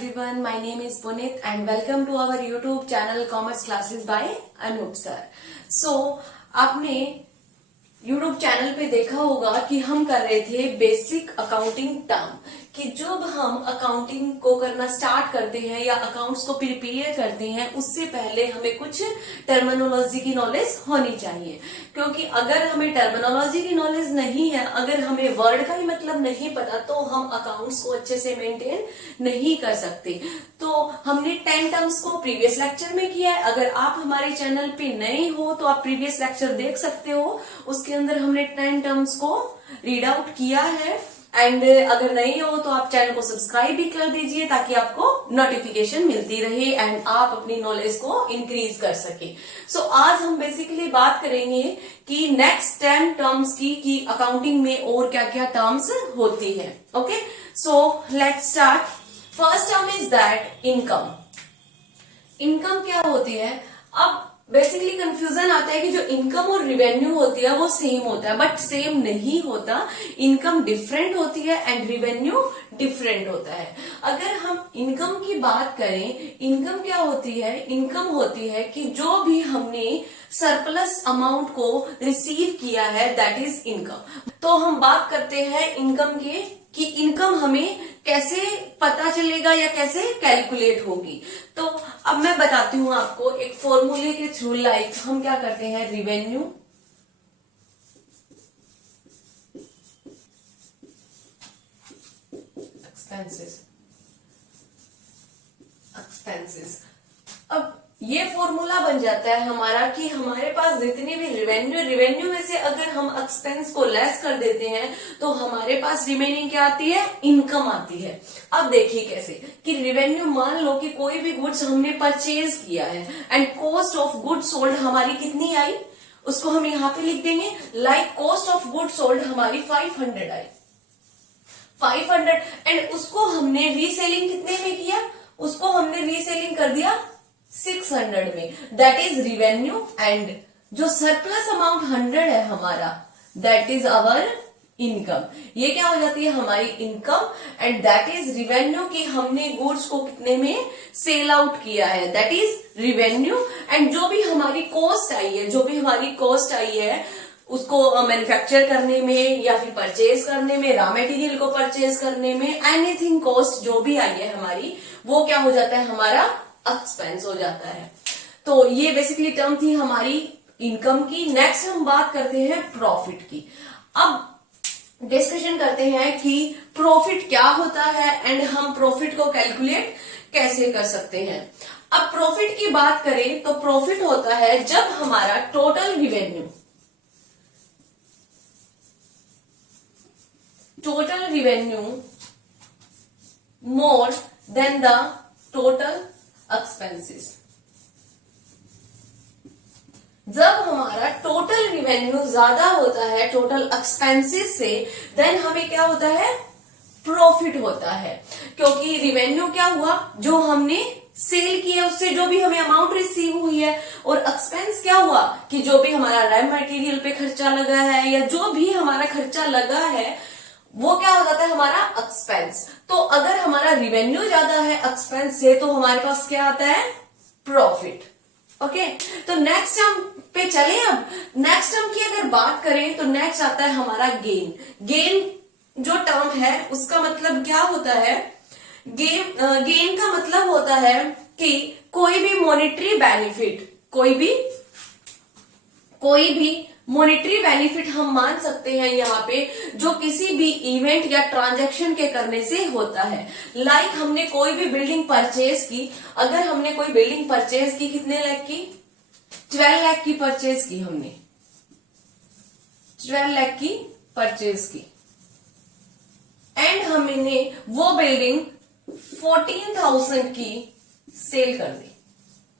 everyone, my name is Punit and welcome to our YouTube channel Commerce Classes by Anup sir. So आपने YouTube channel पे देखा होगा कि हम कर रहे थे बेसिक अकाउंटिंग टर्म कि जब हम अकाउंटिंग को करना स्टार्ट करते हैं या अकाउंट्स को प्रिपेयर करते हैं उससे पहले हमें कुछ टर्मिनोलॉजी की नॉलेज होनी चाहिए, क्योंकि अगर हमें टर्मिनोलॉजी की नॉलेज नहीं है, अगर हमें वर्ड का ही मतलब नहीं पता तो हम अकाउंट्स को अच्छे से मेंटेन नहीं कर सकते। तो हमने 10 टर्म्स को प्रीवियस लेक्चर में किया है। अगर आप हमारे चैनल पे नए हो तो आप प्रीवियस लेक्चर देख सकते हो, उसके अंदर हमने 10 टर्म्स को रीड आउट किया है। एंड अगर नहीं हो तो आप चैनल को सब्सक्राइब भी कर दीजिए ताकि आपको नोटिफिकेशन मिलती रहे एंड आप अपनी नॉलेज को इंक्रीज कर सके। सो आज हम बेसिकली बात करेंगे कि नेक्स्ट 10 टर्म्स की कि अकाउंटिंग में और क्या क्या टर्म्स होती है। Okay, so let's start. First term is that income. Income क्या होती है? अब बेसिकली कंफ्यूजन आता है कि जो इनकम और रिवेन्यू होती है वो सेम होता है, बट सेम नहीं होता। इनकम डिफरेंट होती है एंड रिवेन्यू डिफरेंट होता है। अगर हम इनकम की बात करें, इनकम क्या होती है? इनकम होती है कि जो भी हमने सरप्लस अमाउंट को रिसीव किया है दैट इज इनकम। तो हम बात करते हैं इनकम के कि इनकम हमें कैसे पता चलेगा या कैसे कैलकुलेट होगी। तो अब मैं बताती हूँ आपको एक फॉर्मूले के थ्रू। लाइक हम क्या करते हैं, रिवेन्यू एक्सपेंसेस। अब ये फॉर्मूला बन जाता है हमारा कि हमारे पास जितनी भी रिवेन्यू में से अगर हम एक्सपेंस को लेस कर देते हैं तो हमारे पास रिमेनिंग क्या आती है? इनकम आती है। अब देखिए कैसे कि रिवेन्यू, मान लो कि कोई भी गुड्स हमने परचेज किया है and cost of good sold हमारी कितनी आई, उसको हम यहाँ पे लिख देंगे। Like cost of good sold हमारी 500 आई, 500, एंड उसको हमने रीसेलिंग कितने में किया? उसको हमने रीसेलिंग कर दिया 600 में, दैट इज रिवेन्यू। एंड जो सरप्लस अमाउंट 100 है हमारा, दैट इज आवर इनकम। ये क्या हो जाती है? हमारी income. And that is revenue कि हमने गुड्स को कितने में सेल आउट किया है, दैट इज रिवेन्यू। एंड जो भी हमारी कॉस्ट आई है, उसको मैन्युफैक्चर करने में या फिर परचेज करने में, रॉ मटेरियल को परचेज करने में, एनीथिंग कॉस्ट जो भी आई है हमारी, वो क्या हो जाता है? हमारा एक्सपेंस हो जाता है। तो ये बेसिकली टर्म थी हमारी इनकम की। नेक्स्ट हम बात करते हैं प्रॉफिट की। अब डिस्कशन करते हैं कि प्रॉफिट क्या होता है एंड हम प्रॉफिट को कैलकुलेट कैसे कर सकते हैं। अब प्रॉफिट की बात करें तो प्रॉफिट होता है जब हमारा total revenue more than the total expenses. जब हमारा टोटल रिवेन्यू ज्यादा होता है टोटल एक्सपेंसेस से, देन हमें क्या होता है? प्रॉफिट होता है। क्योंकि रिवेन्यू क्या हुआ? जो हमने सेल किया उससे जो भी हमें अमाउंट रिसीव हुई है, और एक्सपेंस क्या हुआ कि जो भी हमारा रॉ मटेरियल पे खर्चा लगा है या जो भी हमारा खर्चा लगा है वो क्या हो जाता है? हमारा एक्सपेंस। तो अगर हमारा रिवेन्यू ज्यादा है एक्सपेंस से तो हमारे पास क्या आता है? प्रॉफिट। ओके, तो नेक्स्ट टर्म पे चले। अब नेक्स्ट टर्म की अगर बात करें तो नेक्स्ट आता है हमारा गेन। गेन जो टर्म है उसका मतलब क्या होता है? गेन का मतलब होता है कि कोई भी मॉनेटरी बेनिफिट हम मान सकते हैं यहाँ पे जो किसी भी इवेंट या ट्रांजैक्शन के करने से होता है। लाइक हमने कोई भी बिल्डिंग परचेज की, अगर हमने कोई बिल्डिंग परचेज की कितने लाख की? 12 लाख की परचेज की, हमने 12 लाख की परचेज की एंड हमने वो बिल्डिंग 14,000 की सेल कर दी,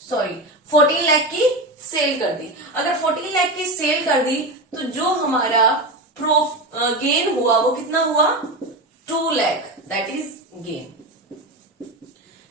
14 लाख की सेल कर दी। अगर 14 लाख की सेल कर दी तो जो हमारा गेन हुआ वो कितना हुआ? 2 लाख, दैट इज गेन।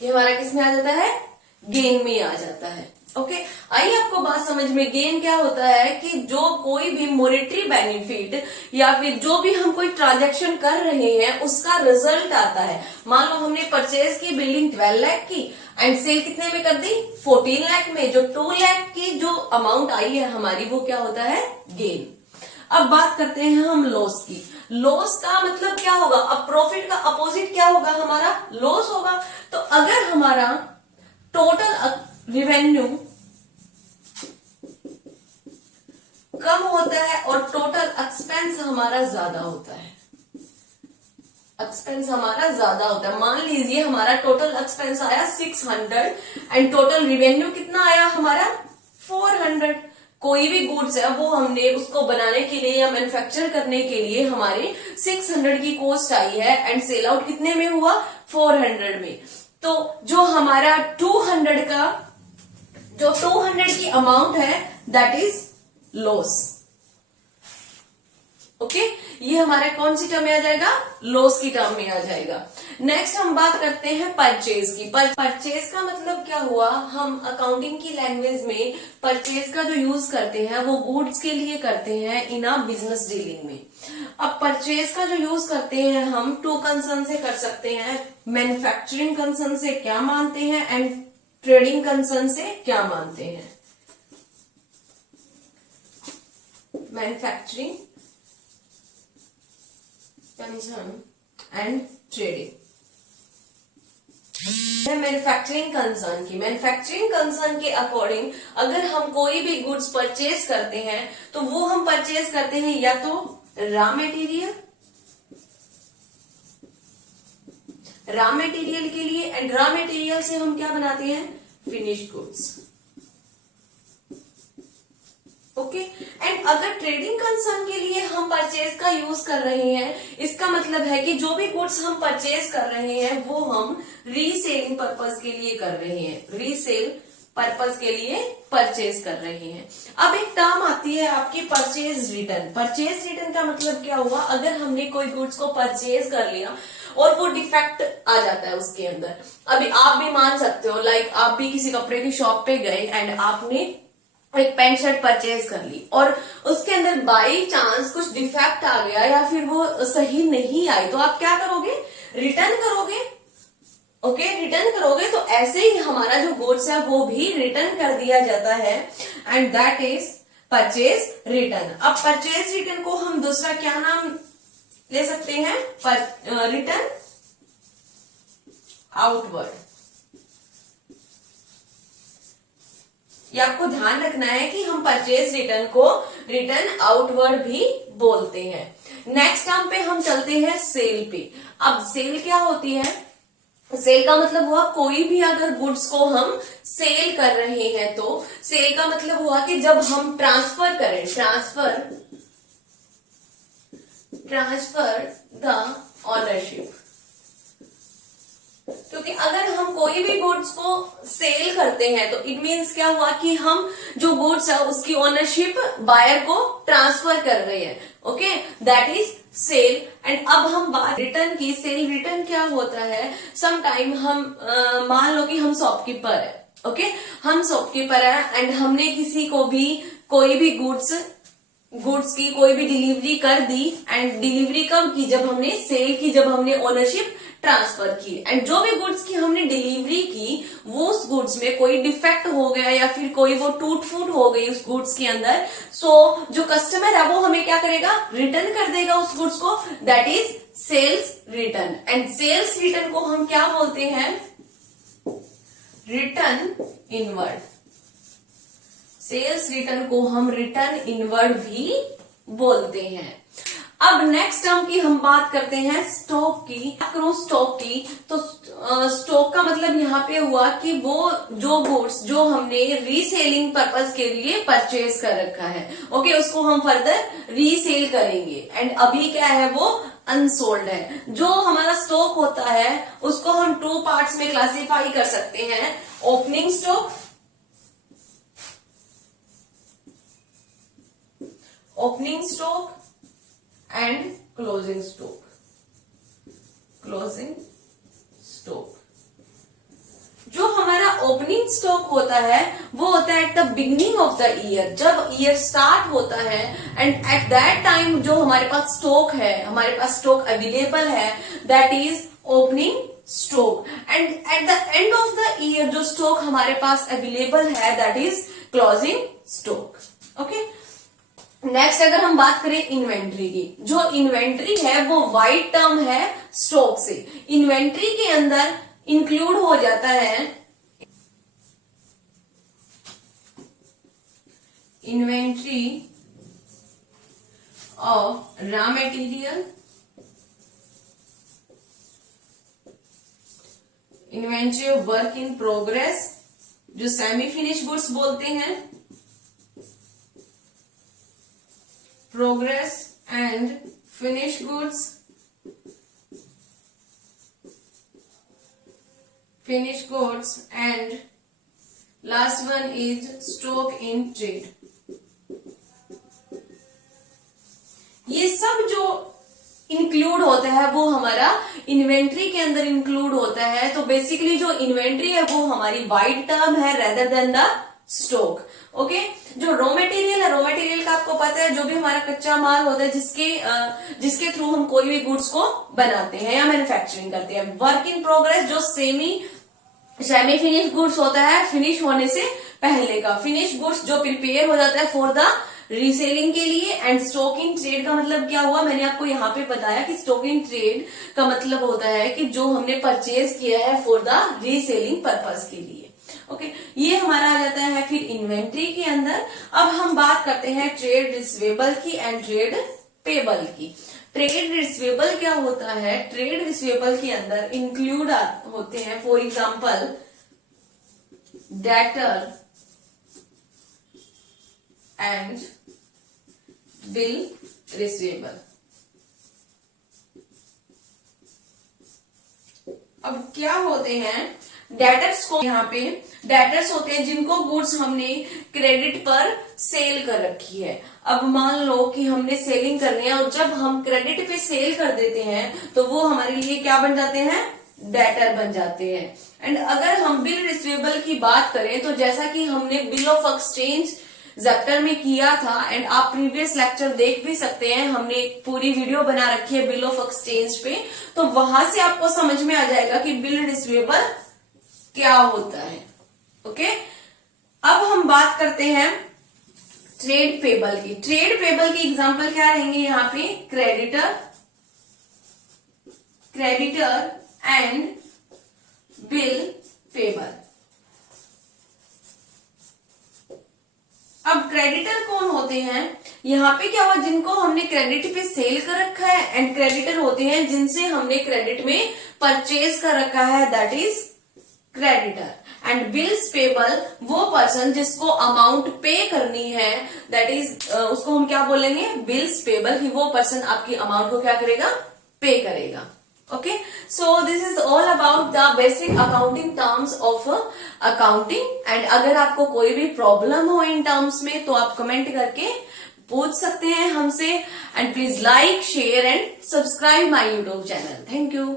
ये हमारा किस में आ जाता है? गेन में आ जाता है। ओके, आई आपको बात समझ में। गेन क्या होता है कि जो कोई भी मॉनेटरी बेनिफिट या फिर जो भी हम कोई ट्रांजैक्शन कर रहे हैं उसका रिजल्ट आता है। मान लो हमने परचेज की बिल्डिंग 12 लाख की एंड सेल कितने में कर दी 14 लाख में, जो 2 लाख की जो अमाउंट आई है हमारी वो क्या होता है गेन। अब बात करते हैं हम लॉस की। लॉस का मतलब क्या होगा, अब प्रॉफिट का अपोजिट क्या होगा हमारा लॉस होगा। तो अगर हमारा टोटल रिवेन्यू कम होता है और टोटल एक्सपेंस हमारा ज्यादा होता है, एक्सपेंस हमारा ज्यादा होता है। मान लीजिए हमारा टोटल एक्सपेंस आया 600 एंड टोटल रिवेन्यू कितना आया हमारा 400। कोई भी गुड्स है वो हमने उसको बनाने के लिए या मैन्युफैक्चर करने के लिए हमारे 600 की कॉस्ट आई है एंड सेल आउट कितने में हुआ 400 में। तो जो हमारा 200 की अमाउंट है दैट इज लॉस। ओके, ये हमारे कौन सी टर्म में आ जाएगा लॉस की टर्म में आ जाएगा। नेक्स्ट हम बात करते हैं परचेज की। परचेज का मतलब क्या हुआ, हम अकाउंटिंग की लैंग्वेज में परचेज का जो यूज करते हैं वो गुड्स के लिए करते हैं इन अ बिजनेस डीलिंग में। अब परचेज का जो यूज करते हैं हम 2 कंसर्न से कर सकते हैं। मैन्युफैक्चरिंग कंसर्न से क्या मानते हैं एंड ट्रेडिंग कंसर्न से क्या मानते हैं। मैन्युफैक्चरिंग कंसर्न एंड ट्रेडिंग है मैन्युफैक्चरिंग कंसर्न की। मैन्युफैक्चरिंग कंसर्न के अकॉर्डिंग अगर हम कोई भी गुड्स परचेज करते हैं तो वो हम परचेज करते हैं या तो रॉ मटेरियल के लिए एंड रॉ मटेरियल से हम क्या बनाते हैं फिनिश्ड गुड्स। ओके, एंड अगर ट्रेडिंग कंसर्न के लिए हम परचेज का यूज कर रहे हैं, इसका मतलब है कि जो भी गुड्स हम परचेज कर रहे हैं वो हम रीसेलिंग पर्पस के लिए कर रहे हैं, रीसेल पर्पस के लिए परचेज कर रहे हैं। अब एक टर्म आती है आपकी परचेज रिटर्न। परचेज रिटर्न का मतलब क्या हुआ, अगर हमने कोई गुड्स को परचेज कर लिया और वो डिफेक्ट आ जाता है उसके अंदर। अभी आप भी मान सकते हो, लाइक आप भी किसी कपड़े की शॉप पे गए एंड आपने एक पैंट शर्ट परचेज कर ली और उसके अंदर बाई चांस कुछ डिफेक्ट आ गया या फिर वो सही नहीं आई, तो आप क्या करोगे रिटर्न करोगे। ओके, रिटर्न करोगे। तो ऐसे ही हमारा जो गुड्स है वो भी रिटर्न कर दिया जाता है and that is purchase return. अब परचेज रिटर्न को हम दूसरा क्या नाम ले सकते हैं, रिटर्न आउटवर्ड। ये आपको ध्यान रखना है कि हम परचेज रिटर्न को रिटर्न आउटवर्ड भी बोलते हैं। नेक्स्ट टर्म पे हम चलते हैं सेल पे। अब सेल क्या होती है, सेल का मतलब हुआ कोई भी अगर गुड्स को हम सेल कर रहे हैं तो सेल का मतलब हुआ कि जब हम ट्रांसफर करें, ट्रांसफर द ऑनरशिप। क्योंकि अगर हम कोई भी गुड्स को सेल करते हैं तो इट मीन्स क्या हुआ कि हम जो गुड्स है उसकी ओनरशिप बायर को ट्रांसफर कर रहे हैं। Okay, that is sale. And अब हम बात रिटर्न की। सेल रिटर्न क्या होता है, सम टाइम हम मान लो कि हम शॉपकीपर है। ओके, हम शॉपकीपर है एंड हमने किसी को भी कोई भी गुड्स की कोई भी डिलीवरी कर दी एंड डिलीवरी कब की, जब हमने सेल की, जब हमने ओनरशिप ट्रांसफर की। एंड जो भी गुड्स की हमने डिलीवरी की वो उस गुड्स में कोई डिफेक्ट हो गया या फिर कोई वो टूट फूट हो गई उस गुड्स के अंदर, सो जो कस्टमर है वो हमें क्या करेगा रिटर्न कर देगा उस गुड्स को, that is sales return. And sales return को हम क्या बोलते हैं, रिटर्न इनवर्ड। सेल्स रिटर्न को हम रिटर्न इनवर्ड भी बोलते हैं। अब नेक्स्ट टर्म की हम बात करते हैं स्टॉक की। स्टॉक की तो स्टॉक का मतलब यहाँ पे हुआ कि वो जो गुड्स जो हमने रीसेलिंग पर्पस के लिए परचेज कर रखा है, ओके, उसको हम फर्दर रीसेल करेंगे एंड अभी क्या है वो अनसोल्ड है। जो हमारा स्टॉक होता है उसको हम 2 पार्ट्स में क्लासिफाई कर सकते हैं, opening stock, and closing stock. जो हमारा ओपनिंग ओपनिंग स्टॉक होता है वो होता है at the beginning of the year, जब ईयर स्टार्ट होता है एंड एट दैट टाइम जो हमारे पास स्टॉक है, हमारे पास स्टॉक अवेलेबल है, that is opening stock. And at the end of the year जो स्टॉक हमारे पास अवेलेबल है that is closing stock. Okay, next अगर हम बात करें इन्वेंट्री की, जो इन्वेंट्री है वो वाइड टर्म है स्टॉक से। इन्वेंट्री के अंदर इंक्लूड हो जाता है inventory of raw material, inventory of work in progress जो सेमी फिनिश गुड्स बोलते हैं, progress and finish goods, finish goods and last one is stock in trade. ये सब जो इंक्लूड होता है वो हमारा इन्वेंट्री के अंदर इंक्लूड होता है। तो बेसिकली जो इन्वेंट्री है वो हमारी वाइड टर्म है rather than the stock. Okay, जो रॉ मटेरियल है, रॉ मटेरियल का आपको पता है जो भी हमारा कच्चा माल होता है जिसके थ्रू हम कोई भी गुड्स को बनाते हैं या मैन्युफैक्चरिंग करते हैं। वर्क इन प्रोग्रेस जो सेमी फिनिश गुड्स होता है फिनिश होने से पहले का, फिनिश गुड्स जो प्रिपेयर हो जाता है फॉर द रीसेलिंग के लिए। एंड स्टॉक इन ट्रेड का मतलब क्या हुआ, मैंने आपको यहाँ पे बताया कि स्टॉक इन ट्रेड का मतलब होता है कि जो हमने परचेज किया है फॉर द रीसेलिंग पर्पस के लिए। ओके, ये हमारा आ जाता है फिर इन्वेंट्री के अंदर। अब हम बात करते हैं ट्रेड रिसीवेबल की एंड ट्रेड पेबल की। ट्रेड रिसीवेबल क्या होता है, ट्रेड रिसीवेबल के अंदर इंक्लूड होते हैं for example debtor and bill receivable. अब क्या होते हैं डेटर्स को, यहाँ पे डेटर्स होते हैं जिनको गुड्स हमने क्रेडिट पर सेल कर रखी है। अब मान लो कि हमने सेलिंग करनी है और जब हम क्रेडिट पे सेल कर देते हैं तो वो हमारे लिए क्या बन जाते हैं, डेटर बन जाते हैं। एंड अगर हम बिल रिसीवेबल की बात करें तो जैसा कि हमने बिल ऑफ एक्सचेंज ज़ेप्टर में किया था एंड आप प्रीवियस लेक्चर देख भी सकते हैं, हमने पूरी वीडियो बना रखी है बिल ऑफ एक्सचेंज पे, तो वहां से आपको समझ में आ जाएगा कि बिल रिसीवेबल क्या होता है। ओके, अब हम बात करते हैं ट्रेड पेबल की। ट्रेड पेबल की एग्जांपल क्या रहेंगे यहाँ पे, क्रेडिटर एंड बिल पेबल। अब क्रेडिटर कौन होते हैं, यहाँ पे क्या हुआ, जिनको हमने क्रेडिट पे सेल कर रखा है। एंड क्रेडिटर होते हैं जिनसे हमने क्रेडिट में परचेज कर रखा है, that is creditor. And bills payable वो पर्सन जिसको अमाउंट पे करनी है, दैट इज उसको हम क्या बोलेंगे, बिल्स पेबल, कि वो पर्सन आपकी अमाउंट को क्या करेगा, पे करेगा। Okay, so this is all about the basic accounting terms of accounting. And अगर आपको कोई भी प्रॉब्लम हो इन टर्म्स में तो आप कमेंट करके पूछ सकते हैं हमसे। And please like, share and subscribe my YouTube channel. Thank you.